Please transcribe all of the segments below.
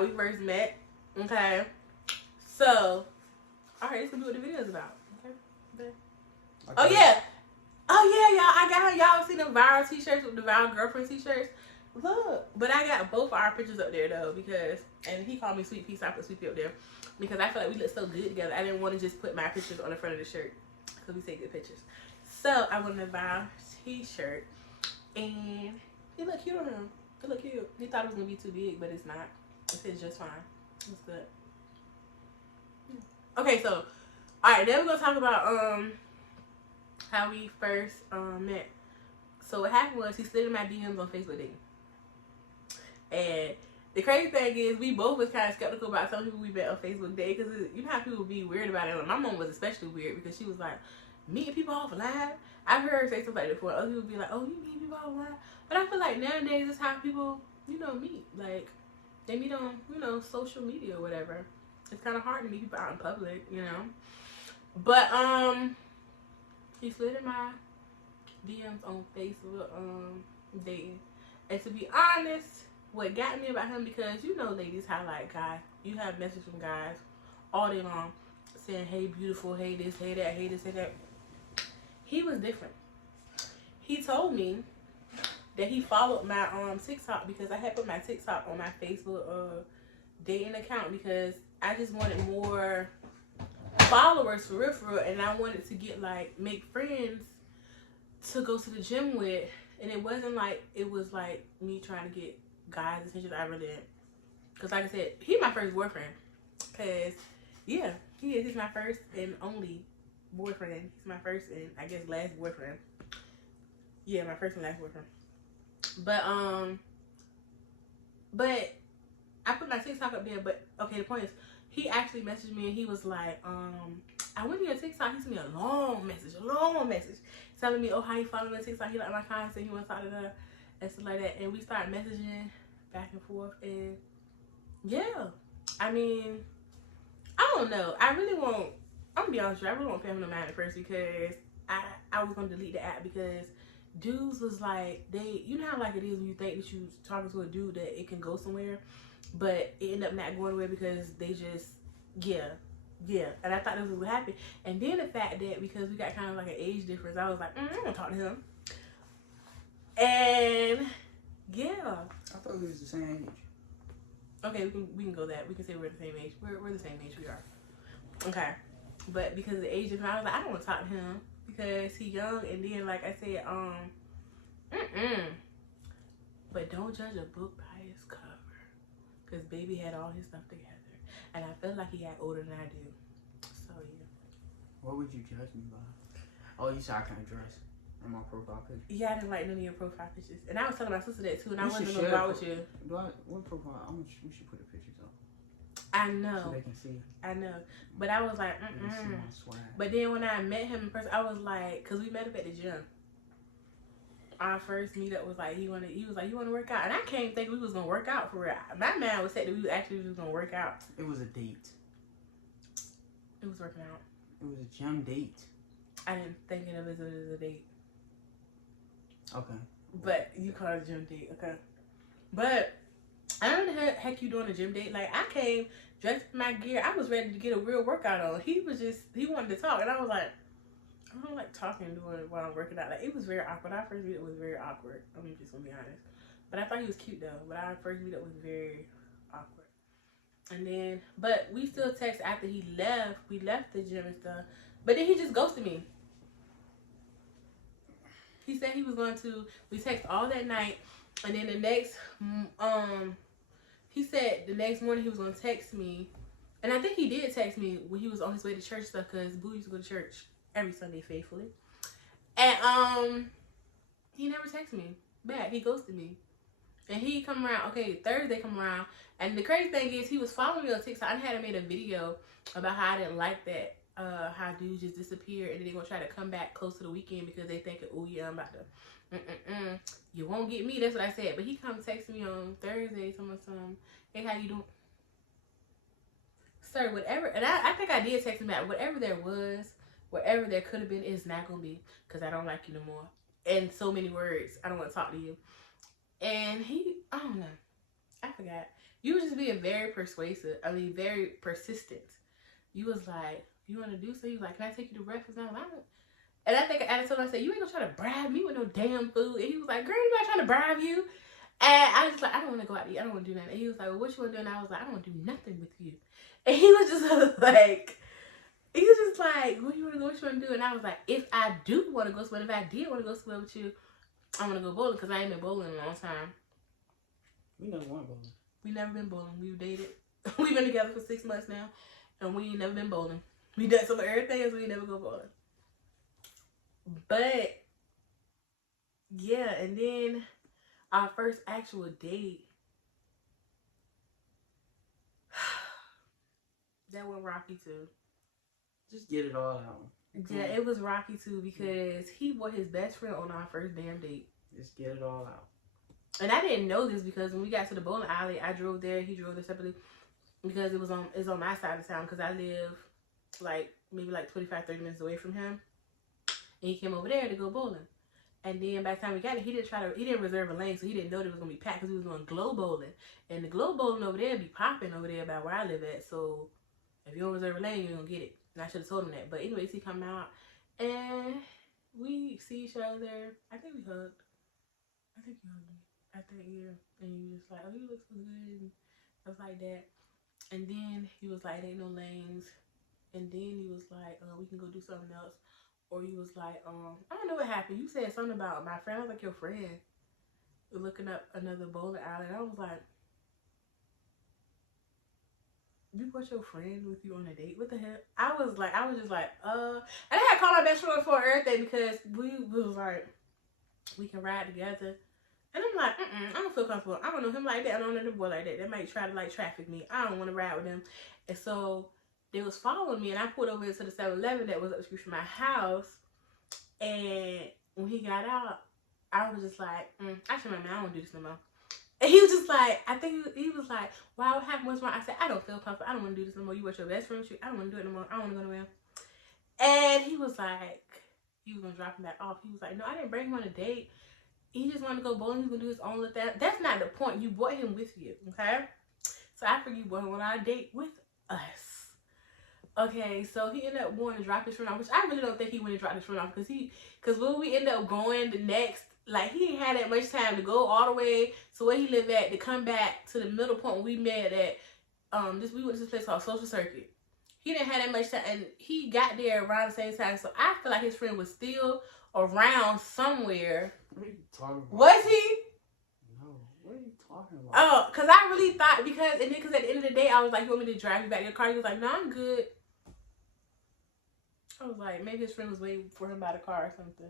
how we first met. Okay. So, alright, this is what the video is about. Okay. Oh yeah. Oh yeah, y'all. Y'all seen the viral t-shirts with the viral girlfriend t-shirts? Look, but I got both our pictures up there though because, and he called me Sweet Pea, so I put Sweet Pea up there because I feel like we look so good together. I didn't want to just put my pictures on the front of the shirt because we take good pictures. So I wanted a viral t-shirt, and he looked cute on him. It looked cute. He thought it was gonna be too big, but it's not. It fits just fine. It's good. Okay, so all right, then we're gonna talk about how we first met. So what happened was he slid in my DMs on Facebook dating. And the crazy thing is, we both was kind of skeptical about some people we met on Facebook Day because you know how people be weird about it. And my mom was especially weird because she was like, meeting people off live. I've heard her say something like that before. Other people be like, oh, you meet people off live. But I feel like nowadays it's how people, you know, meet. Like, they meet on, you know, social media or whatever. It's kind of hard to meet people out in public, you know. But, he slid in my DMs on Facebook dating. And to be honest, what got me about him, because you know, ladies, how like guys, you have messages from guys all day long saying, hey beautiful, hey this, hey that, hey this, hey that. He was different. He told me that he followed my TikTok because I had put my TikTok on my Facebook dating account because I just wanted more followers for real, and I wanted to get like make friends to go to the gym with, and it wasn't like it was like me trying to get guys' attention. I really didn't, because like I said, he's my first boyfriend. Cause yeah, he is. He's my first and only boyfriend. He's my first and I guess last boyfriend. Yeah, my first and last boyfriend. But I put my TikTok up there. But okay, the point is, he actually messaged me and he was like, I went to your TikTok. He sent me a long message, telling me, oh, how he followed me on TikTok. He liked my content. He wants to talk to her and stuff like that. And we started messaging back and forth. And yeah, I mean, I don't know. I'm gonna be honest with you, I really won't pay him no mind at first because I was gonna delete the app because dudes was like, you know how like it is when you think that you talking to a dude that it can go somewhere, but it ended up not going anywhere because they just, yeah. And I thought this was what happened. And then the fact that because we got kind of like an age difference, I was like, I don't want to talk to him. And yeah. I thought we was the same age. Okay, we can go that. We can say we're the same age. We're the same age, we are. Okay. But because of the age difference, I was like, I don't want to talk to him because he's young. And then, like I said, but don't judge a book by its cover. Because baby had all his stuff together. And I felt like he got older than I do. So, yeah. What would you judge me by? Oh, you said I can't dress in my profile picture. Yeah, I didn't like none of your profile pictures. And I was telling my sister that too. And I wasn't going to go out with you. What profile? We should put the pictures up. I know. So they can see. I know. But I was like, But then when I met him in person, I was like, because we met up at the gym. Our first meetup was like, he was like, you want to work out? And I can't think we was going to work out for real. My man was saying that we actually was going to work out. It was a date. It was working out. It was a gym date. I didn't think of it as a date. Okay. But you call it a gym date, okay. But I don't know the heck you doing a gym date. Like, I came dressed in my gear. I was ready to get a real workout on. He wanted to talk. And I was like, I don't like talking while I'm working out. Like, it was very awkward. Our first meetup was very awkward. I'm just gonna be honest. But I thought he was cute though. But our first meetup was very awkward. And then, but we still text after he left. We left the gym and stuff. But then he just ghosted me. He said he was going to. We text all that night, and then the next, he said the next morning he was gonna text me, and I think he did text me when he was on his way to church stuff because Boo used to go to church every Sunday faithfully. And he never texted me back. He ghosted me. And he come around, okay, Thursday come around. And the crazy thing is he was following me on TikTok. I had made a video about how I didn't like that. How dudes just disappear and then they're gonna try to come back close to the weekend because they think, oh yeah, I'm about to you won't get me. That's what I said. But he come text me on Thursday, some, hey, how you doing? Sir, whatever. And I think I did text him back. Whatever there could have been, is not gonna be, because I don't like you no more. In so many words, I don't want to talk to you. And I don't know. I forgot. You was just being very persuasive. I mean, very persistent. You was like, you want to do so? You was like, can I take you to breakfast? And I was like, and I think I told him, I said, you ain't gonna try to bribe me with no damn food. And he was like, girl, you not trying to bribe you. And I was like, I don't want to go out to eat. I don't want to do nothing. And he was like, well, what you want to do? And I was like, I don't want to do nothing with you. And he was just like, what do you want to go? What you want to do? And I was like, if I do want to go somewhere, if I did want to go somewhere with you, I want to go bowling because I ain't been bowling in a long time. We never went bowling. We never been bowling. We've dated. We've been together for 6 months now, and we ain't never been bowling. We done some of everything else. We ain't never go bowling. But yeah, and then our first actual date, that went rocky too. Just get it all out. Yeah, it was rocky too because he brought his best friend on our first damn date. Just get it all out. And I didn't know this because when we got to the bowling alley, I drove there. He drove there separately because it's on my side of town because I live maybe 25, 30 minutes away from him. And he came over there to go bowling. And then by the time we got it, he didn't reserve a lane, so he didn't know it was gonna be packed because we was going glow bowling. And the glow bowling over there be popping over there by where I live at. So if you don't reserve a lane, you're gonna get it. And I should have told him that. But anyways, he come out and we see each other. I think we hugged. I think you hugged me. I think, yeah. And you was like, oh, you look so good and stuff like that. And then he was like, there ain't no lanes. And then he was like, we can go do something else. Or you was like, I don't know what happened. You said something about my friend. I was like, your friend. We're looking up another bowling alley. And I was like, you brought your friend with you on a date? What the hell? I was just like, and I had called my best friend for everything because we was like, we can ride together. And I'm like, I don't feel comfortable. I don't know him like that. I don't know the boy like that. They might try to traffic me. I don't want to ride with them. And so they was following me, and I pulled over into the 7-Eleven that was up the street from my house. And when he got out, I was just like, I should remember, I don't want to do this no more. And he was just like, I think he was like, wow, what happened? What's wrong? I said, I don't feel comfortable. I don't want to do this no more. You with your best friend? I don't want to do it no more. I don't want to go nowhere. And he was like, he was going to drop him back off. He was like, no, I didn't bring him on a date. He just wanted to go bowling. He was going to do his own little thing. That's not the point. You brought him with you, okay? So I figured you brought him on our date with us. Okay, so he ended up going to drop his friend off, which I really don't think he went and dropped his friend off because when we ended up going the next, he didn't have that much time to go all the way to where he lived at to come back to the middle point where we met at, we went to this place called Social Circuit. He didn't have that much time, and he got there around the same time, so I feel like his friend was still around somewhere. What are you talking about? Was he? No, what are you talking about? Oh, because I really thought, because at the end of the day, I was like, you want me to drive you back to your car? He was like, no, I'm good. I was like, maybe his friend was waiting for him by the car or something.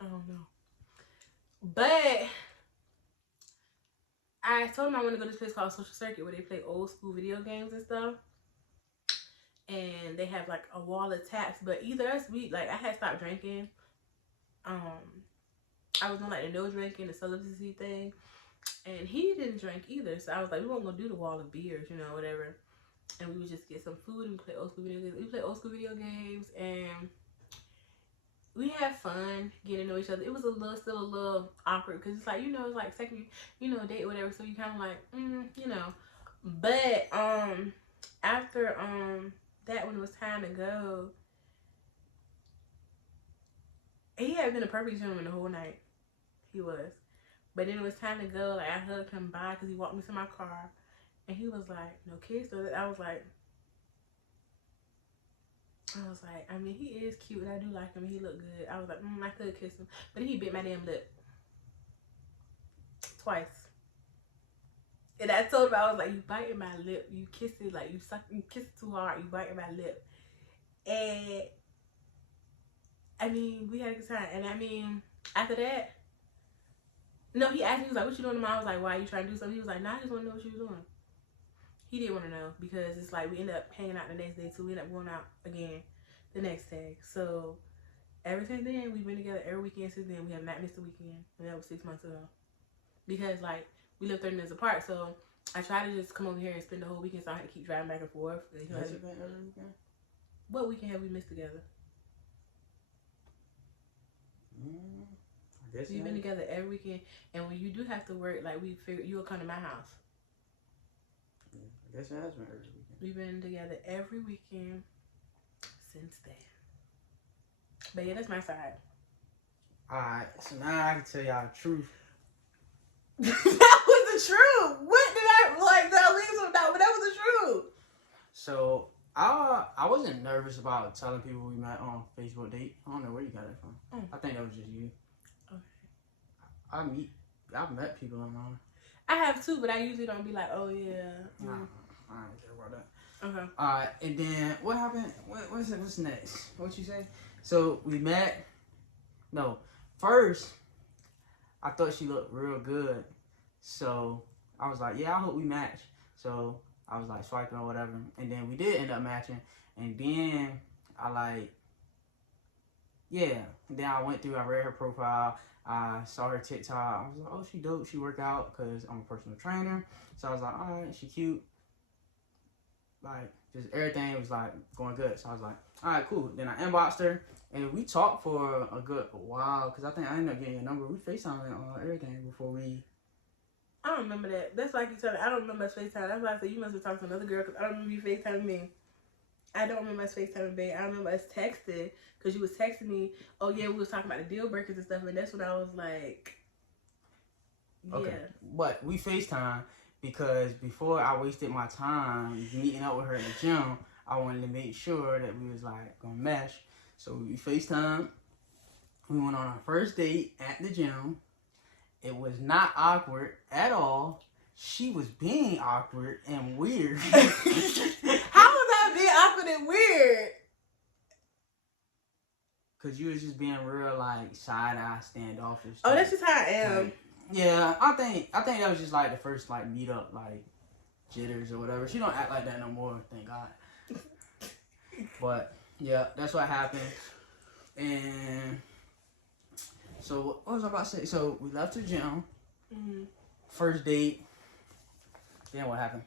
I don't know. But I told him I want to go to this place called Social Circuit where they play old school video games and stuff. And they have a wall of taps. But either us, I had stopped drinking. I was doing the no drinking, the celibacy thing. And he didn't drink either. So I was like, we weren't going to do the wall of beers, whatever. And we would just get some food and play old school video games. We play old school video games and we had fun getting to know each other. It was still a little awkward because it's it's second, date or whatever. So you kind of But after that, when it was time to go, he had been a perfect gentleman the whole night. He was. But then it was time to go. I hugged him bye because he walked me to my car. And he was like, no kiss. So I was like, I mean, he is cute and I do like him. He looked good. I was like, I could kiss him. But he bit my damn lip. Twice. And I told him, I was like, you biting my lip. You kiss it, you kiss it too hard. You biting my lip. And, I mean, we had a good time. And I mean, after that, no, he asked me, he was like, what you doing tomorrow? I was like, why are you trying to do something? He was like, nah, I just want to know what you were doing. He didn't want to know because it's we ended up hanging out the next day too. We ended up going out again the next day. So ever since then, we've been together every weekend since then. We have not missed a weekend. And that was 6 months ago. Because we live 30 minutes apart. So I try to just come over here and spend the whole weekend. So I had to keep driving back and forth. Has it been every weekend? What weekend have we missed together? I Guess We've it been has. together every weekend, and when you do have to work, like we figure you'll come to my house. Yeah, I guess it has been every weekend. We've been together every weekend since then. But yeah, that's my side. Alright, so now I can tell y'all the truth. That was the truth. What did I like? Did I leave some doubt? But that was the truth. So I wasn't nervous about telling people we met on Facebook date. I don't know where you got it from. I think that was just you. Okay. I've met people online. I have too, but I usually don't be like, oh yeah. Nah, I don't care about that. Okay. Alright, and then what happened? What's next? What you say? So we met. No, first I thought she looked real good, so I was like, yeah, I hope we match. So I was like swiping or whatever, and then we did end up matching. And then I then I went through. I read her profile. I saw her TikTok. I was like, oh, she dope. She work out because I'm a personal trainer. So I was like, all right, she cute. Like, just everything was like going good. So I was like, all right, cool. Then I inboxed her and we talked for a good while because I think I ended up getting your number. We FaceTimed on everything before we. I don't remember that. That's like you said. I don't remember us FaceTime. That's why I said you must have talked to another girl because I don't remember you FaceTiming me. I don't remember us FaceTiming, babe. I remember us texting because you was texting me. Oh yeah, we was talking about the deal breakers and stuff, and that's when I was like, yeah. Okay, but we FaceTime because before I wasted my time meeting up with her in the gym, I wanted to make sure that we was like gonna mesh. So we FaceTime. We went on our first date at the gym. It was not awkward at all. She was being awkward and weird. How was that being awkward and weird? Cause you was just being real like side eye standoffish. Oh, that's just how I am. Like, yeah, I think that was just like the first like meet up like jitters or whatever. She don't act like that no more, thank God. But yeah, that's what happened. And so what was I about to say? So we left the gym. Mm-hmm. First date. Then what happened?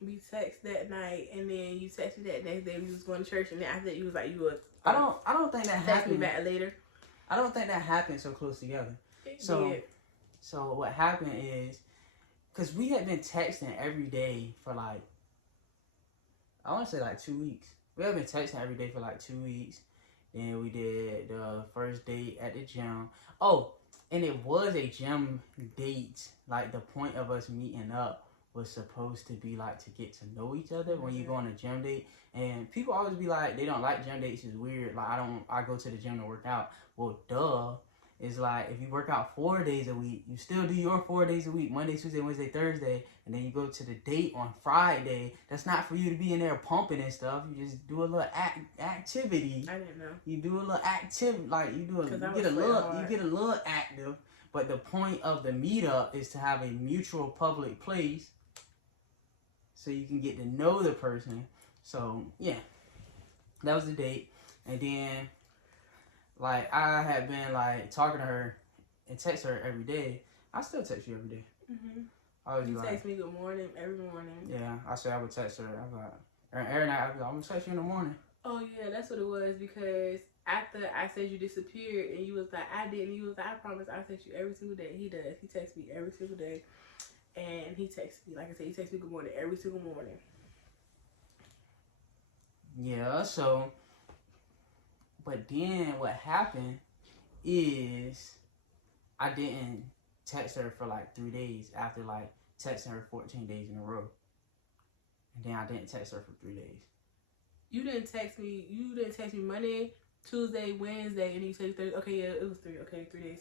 We text that night, and then you texted that next day. We was going to church, and then after that, you was like, you would. I don't think that Text me happened. back later. I don't think that happened so close together. It So did. So what happened is, cause we had been texting every day for like, I want to say like 2 weeks. We had been texting every day for like 2 weeks. Then we did the first date at the gym. Oh, and it was a gym date. Like the point of us meeting up was supposed to be like to get to know each other when you go on a gym date. And people always be like, they don't like gym dates. It's weird. Like I go to the gym to work out. Well, duh. It's like if you work out 4 days a week, you still do your 4 days a week, Monday, Tuesday, Wednesday, Thursday, and then you go to the date on Friday. That's not for you to be in there pumping and stuff. You just do a little activity. I didn't know. You do a little activity, like you get a little active. But the point of the meetup is to have a mutual public place, so you can get to know the person. So yeah, that was the date, and then. Like, I had been, like, talking to her and text her every day. I still text you every day. Mm-hmm. I was You like, text me good morning every morning. yeah, I said I would text her. I was like, every night, I was like, I'm going to text you in the morning. Oh, yeah, that's what it was, because after I said you disappeared, and you was like, I didn't. You was like, I promise I text you every single day. He does. He texts me every single day. And he texts me, like I said, he texts me good morning every single morning. Yeah, so... But then what happened is I didn't text her for like 3 days after like texting her 14 days in a row. And then I didn't text her for 3 days. You didn't text me Monday, Tuesday, Wednesday, and then you said Thursday. Okay, yeah, it was 3. Okay, 3 days.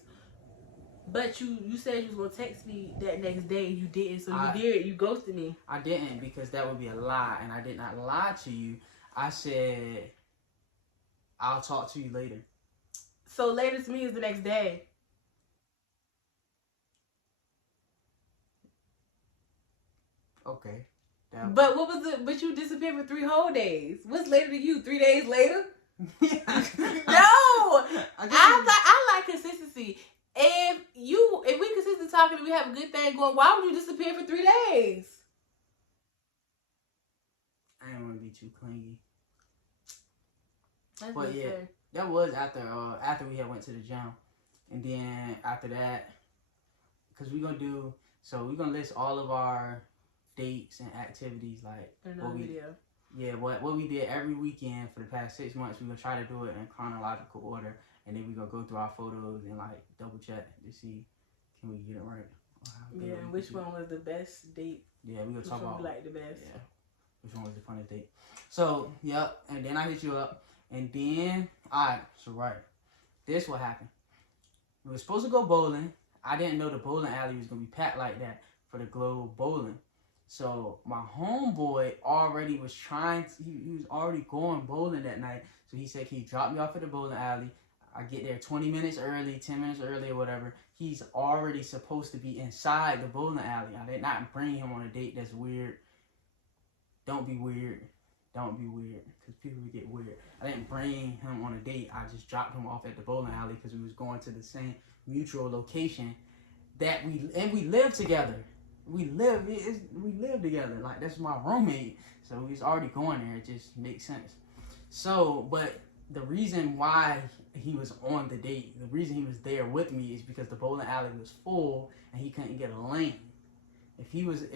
But you said you was going to text me that next day, and you didn't. So you ghosted me. I didn't, because that would be a lie, and I did not lie to you. I said... I'll talk to you later. So later to me is the next day. Okay. But what was it? But you disappeared for 3 whole days. What's later to you? 3 days later? No. I like consistency. If we consistent talking and we have a good thing going, why would you disappear for 3 days? I didn't want to be too clingy. That's But yeah, that was after we had went to the gym, and then after that, cause we're gonna list all of our dates and activities like Another video. Yeah, what we did every weekend for the past 6 months. We're gonna try to do it in chronological order, and then we're gonna go through our photos and like double check to see can we get it right. Yeah, and which one was the best date? Yeah, we gonna talk about like the best. Yeah, which one was the funnest date. So yep, and then I hit you up, and then alright, so right, this what happened. We were supposed to go bowling. I didn't know the bowling alley was gonna be packed like that for the Globe bowling. So my homeboy already was he was already going bowling that night. So he said, can you drop me off at the bowling alley? I get there 20 minutes early, 10 minutes early or whatever. He's already supposed to be inside the bowling alley. I did not bring him on a date that's weird. Don't be weird. Don't be weird, because people would get weird. I didn't bring him on a date. I just dropped him off at the bowling alley because we was going to the same mutual location that we live together. We live together. Like, that's my roommate. So he's already going there. It just makes sense. So, but the reason why he was on the date, the reason he was there with me is because the bowling alley was full and he couldn't get a lane. If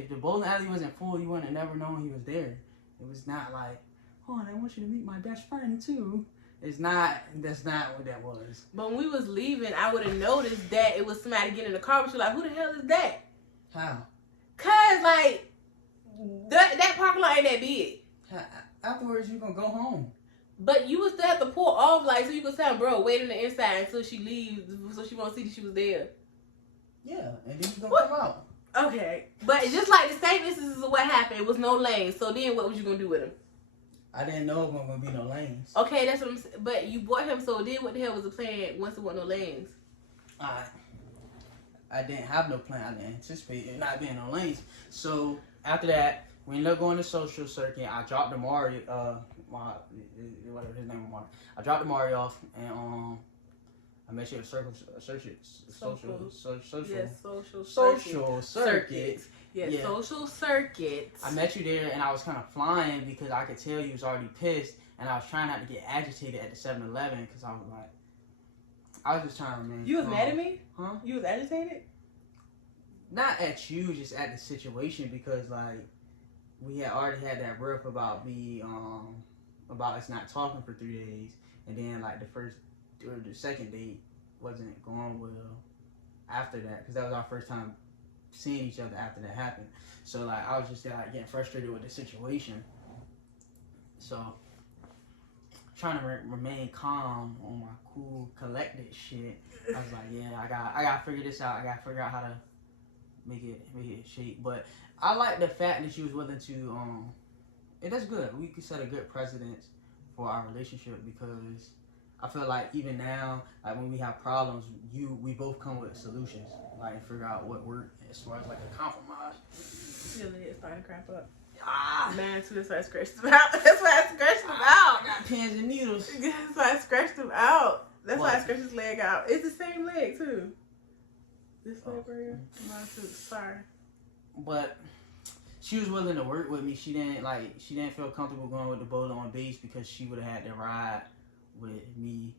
the bowling alley wasn't full, you wouldn't have never known he was there. It was not like, oh, I want you to meet my best friend too. That's not what that was. But when we was leaving, I would have noticed that it was somebody getting in the car, but you're like, who the hell is that? How? Cause like that parking lot ain't that big. Afterwards, you gonna go home. But you would still have to pull off, like, so you could tell, bro, wait on the inside until she leaves, so she won't see that she was there. Yeah, and then you gonna come out. Okay, but just like the same instances of what happened, it was no lanes. So then, what was you gonna do with him? I didn't know it wasn't gonna be no lanes. Okay, that's what I'm saying. But you bought him, so then what the hell was the plan once there wasn't no lanes? I didn't have no plan. I didn't anticipate it not being no lanes. So after that, we ended up going to Social Circuit. I dropped Amari, whatever his name was. I dropped Amari off, and I met you at Social Circuit. Yeah, Social Circuit. I met you there, and I was kind of flying because I could tell you was already pissed, and I was trying not to get agitated at the 7-Eleven because I was like, I was just trying to remain. You was mad at me? Huh? You was agitated? Not at you, just at the situation, because like we had already had that riff about me, about us not talking for 3 days, and then like the second date wasn't going well after that, because that was our first time seeing each other after that happened. So like I was just like getting frustrated with the situation. So trying to remain calm on my cool, collected shit. I was like, yeah, I gotta figure this out. I gotta figure out how to make it shape. But I like the fact that she was willing to and that's good. We could set a good precedence for our relationship, because I feel like even now, like when we have problems, we both come with solutions, like figure out what works as far as like a compromise. Your leg's starting to cramp up. Man, too, that's why I scratched him out. That's why I scratched him out. I got pins and needles. That's why I scratched him out. That's why I scratched his leg out. It's the same leg too. This leg right here. Mine too. Sorry. But she was willing to work with me. She didn't feel comfortable going with the bowling on base because she would have had to ride with me,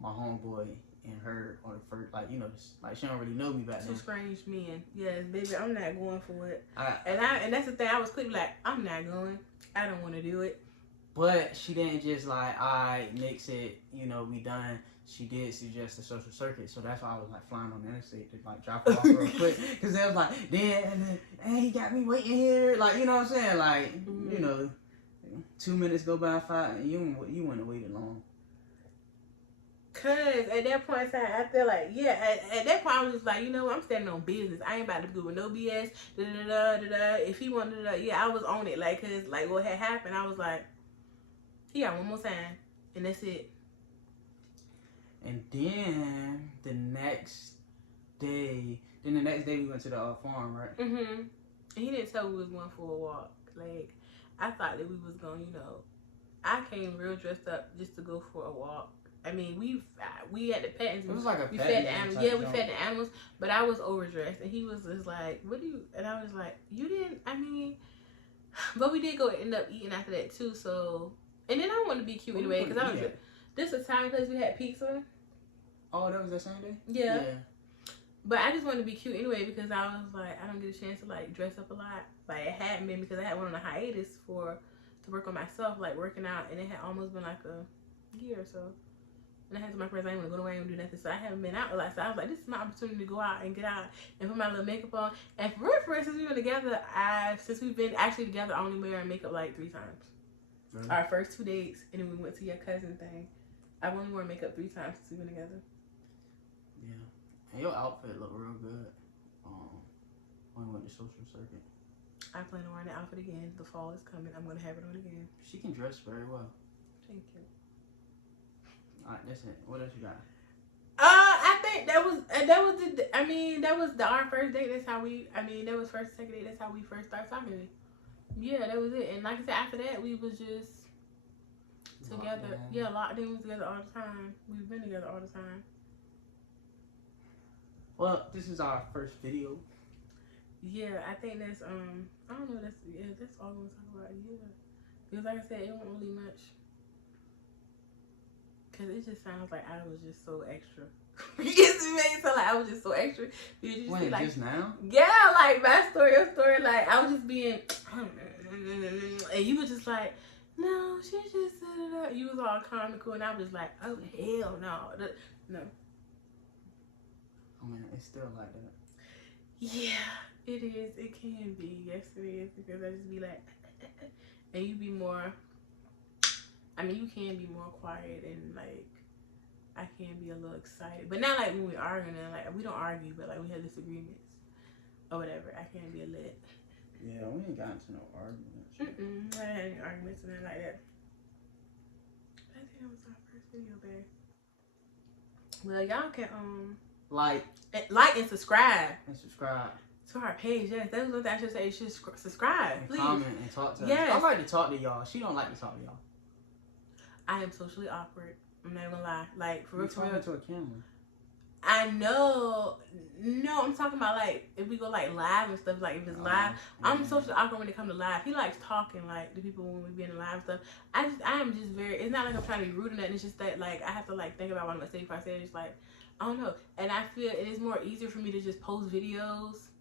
my homeboy, and her on the first, like, you know, like she don't really know me back then. Two strange men. Yes, baby, I'm not going for it. And that's the thing. I was quick like, I'm not going. I don't want to do it. But she didn't just like, alright, nix it, you know, we done. She did suggest the Social Circuit, so that's why I was like flying on the interstate to like drop her off real quick, because they was like, and he got me waiting here, like, you know what I'm saying, like, you know, 2 minutes go by 5, and you wouldn't have waited long. Cause at that point in time, I feel like, yeah, at that point I was just like, you know what, I'm standing on business. I ain't about to do with no BS. If he wanted to, yeah, I was on it. Like, cause like what had happened, I was like, he got one more time, and that's it. And then the next day we went to the farm, right? Mm-hmm. And he didn't tell we was going for a walk. Like, I thought that we was going, you know, I came real dressed up just to go for a walk. I mean, we had the pets. It was like a we pet fed the animals. Yeah, we zone. fed the animals, but I was overdressed, and he was just like, "What do you?" And I was like, "You didn't." I mean, but we did go end up eating after that too. So, and then I wanted to be cute anyway because I was. this Italian place we had pizza. Oh, that was that same day? Yeah. But I just wanted to be cute anyway because I was like, I don't get a chance to like dress up a lot. Like it hadn't been because I had went on a hiatus to work on myself, like working out, and it had almost been like a year or so. And I had to my friends, I didn't want to go nowhere and do nothing, so I haven't been out a lot. So I was like, this is my opportunity to go out and get out and put my little makeup on. And for real, since we've been together, since we've been actually together, I only wear makeup like 3 times. Really? Our first 2 dates, and then we went to your cousin thing. I've only worn makeup 3 times since we've been together. Yeah. And your outfit looked real good. When we went to social circuit. I plan on wearing the outfit again. The fall is coming. I'm gonna have it on again. She can dress very well. Thank you. Alright, that's it. What else you got? I think that was our first date. That's how that was first, second date. That's how we first started talking. Yeah, that was it. And like I said, after that, we was just together. Yeah, locked in, together all the time. We've been together all the time. Well, this is our first video. Yeah, I think that's I don't know. That's all I'm gonna talk about. Yeah, because like I said, it wasn't really much. Cause it just sounds like I was just so extra. It made it sound like I was just so extra. You Wait, like, just now? Yeah, like my story, your story. Like I was just being, and you were just like, no, she just said it up. You was all comical, and I was just like, oh hell no, no. I mean, it's still like that. Yeah, it is. It can be. Yes, it is. Because I just be like, and you be more. I mean, you can be more quiet and like, I can be a little excited, but not like when we arguing. Like we don't argue, but like we have disagreements or whatever. I can be a little. Yeah, we ain't gotten to no arguments. I had any arguments and nothing like that. I think that was our first video, babe. Well, y'all can like and subscribe. And subscribe to our page. Yes, that's what I should say. You should subscribe, and please. comment and talk to us. Yes. I like to talk to y'all. She don't like to talk to y'all. I am socially awkward. I'm not gonna lie. Like for real. Talking to a camera. I know. No, I'm talking about like if we go like live and stuff. Like if it's live, I'm socially awkward when it comes to live. He likes talking like the people when we be in the live stuff. I am just very. It's not like I'm trying to be rude or nothing. It's just that like I have to like think about what I'm gonna say before I say it. It's like I don't know. And I feel it is more easier for me to just post videos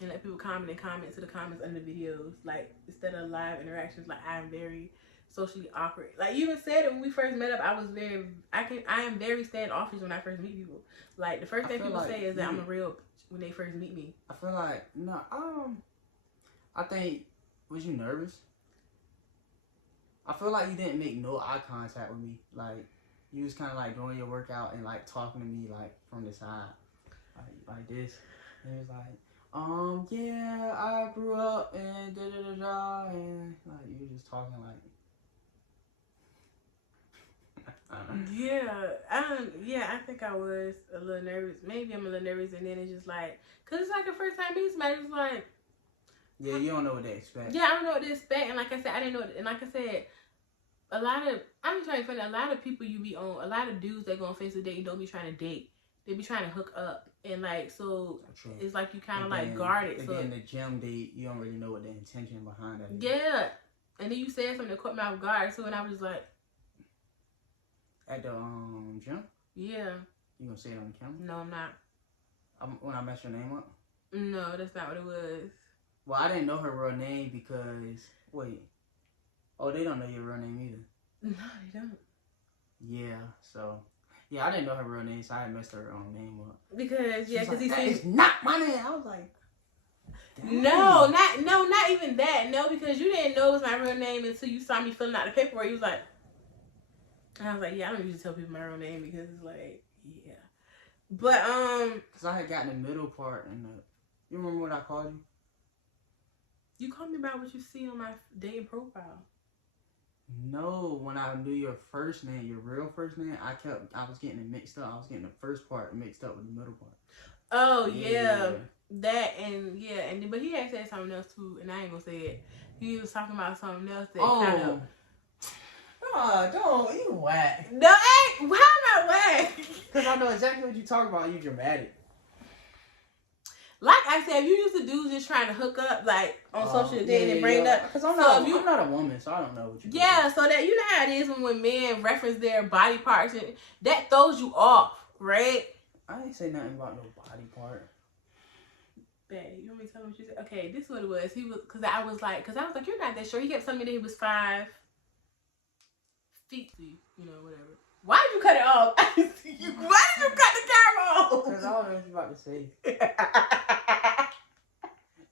and let people comment to the comments under the videos. Like instead of live interactions. Like I'm very socially awkward. Like you even said it when we first met up. I am very standoffish when I first meet people. Like the first thing people like say is that I'm a real when they first meet me. I feel like I think, was you nervous? I feel like you didn't make no eye contact with me. Like you was kind of like doing your workout and like talking to me like from the side, like this. And it was like, yeah, I grew up and da da da da, and like you were just talking like. I think I was a little nervous. Maybe I'm a little nervous, and then it's just like, cause it's like the first time meeting somebody. It's like, yeah, you don't know what they expect. Yeah, I don't know what to expect, and like I said, I didn't know. And like I said, I'm trying to find a lot of people you be on. A lot of dudes that go on Facebook dating don't be trying to date. They be trying to hook up, and like so, true. It's like you kind of like guard it. So in the gym date, you don't really know what the intention behind that is. Yeah, and then you said something that caught me off guard. So and I was like. At the gym? Yeah. You gonna say it on the camera? No, I'm not. When I mess your name up? No, that's not what it was. Well, I didn't know her real name because they don't know your real name either. No, they don't. Yeah, so I didn't know her real name, so I messed her name up. Because he said it's said not my name. I was like, dang. No, not even that. No, because you didn't know it was my real name until you saw me filling out the paperwork. You was like. And I was like, yeah, I don't usually tell people my real name because it's like, yeah. But, because I had gotten the middle part and you remember what I called you? You called me about what you see on my dating profile. No, when I knew your first name, your real first name, I was getting it mixed up. I was getting the first part mixed up with the middle part. Oh, yeah. That, and but he had said something else too, and I ain't gonna say it. He was talking about something else that kind of... Oh, don't. You whack. No, hey, why am I whack? Because I know exactly what you talking about. You dramatic. like I said, if you used to do just trying to hook up, like, on social media and bring it up. Because I'm not a woman, so I don't know what you Yeah, so that, you know how it is when men reference their body parts, and that throws you off, right? I ain't say nothing about no body part. Babe, you want me to tell him what you said? Okay, this is what it was. Because I was like, you're not that short. He kept telling me that he was 5 feet, you know, whatever. Why did you cut it off? Why did you cut the camera off? Because I don't know what you about to say.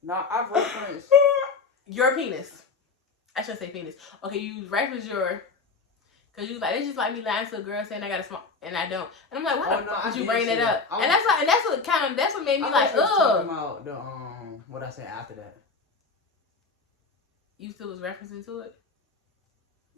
No, I've referenced your penis. I shouldn't say penis. Okay, you reference your, because you was like, it's just like me lying to a girl saying I got a small, and I don't. And I'm like, why the fuck would you bring that up? And that's what made me like, ugh. Talking about the what I said after that. You still was referencing to it?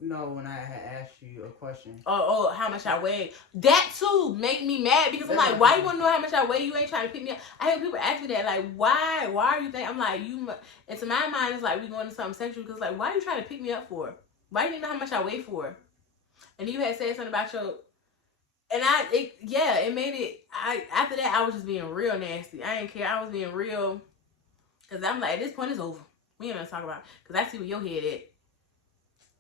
No, when I had asked you a question. Oh, how much I weigh. That too made me mad because I'm like, why you want to know how much I weigh? You ain't trying to pick me up. I hear people ask me that, like, why? Why are you thinking? I'm like, and to my mind, it's like we going to something sexual because, like, why are you trying to pick me up for? Why do you know how much I weigh for? And you had said something about your, and it made it, after that, I was just being real nasty. I didn't care. I was being real because I'm like, at this point, it's over. We ain't gonna talk about it because I see where your head at.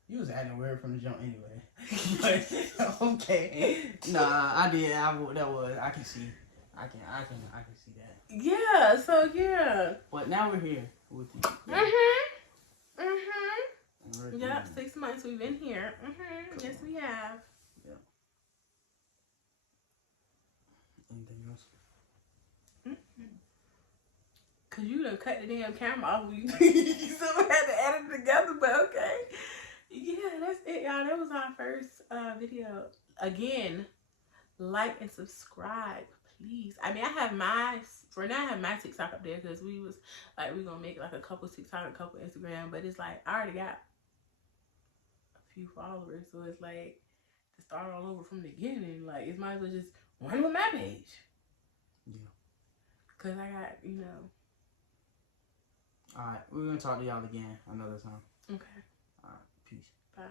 You was acting weird from the jump anyway. But, okay. Nah, I did. I can see. I can see that. Yeah. So yeah. But now we're here with you. Yep. 6 months we've been here. Yes, we have. Yep. Anything else? Cause you done cut the damn camera off. You still had to edit it together, but okay. Yeah, that's it, y'all. That was our first video. Again, like and subscribe, please. I mean, I have my TikTok up there because we was like, we're gonna make like a couple TikTok, a couple Instagram, but it's like I already got a few followers, so it's like to start all over from the beginning. Like, it might as well just run with my page. Yeah. Cause I got, you know. All right, we're gonna talk to y'all again another time. Okay. All right, peace. Bye.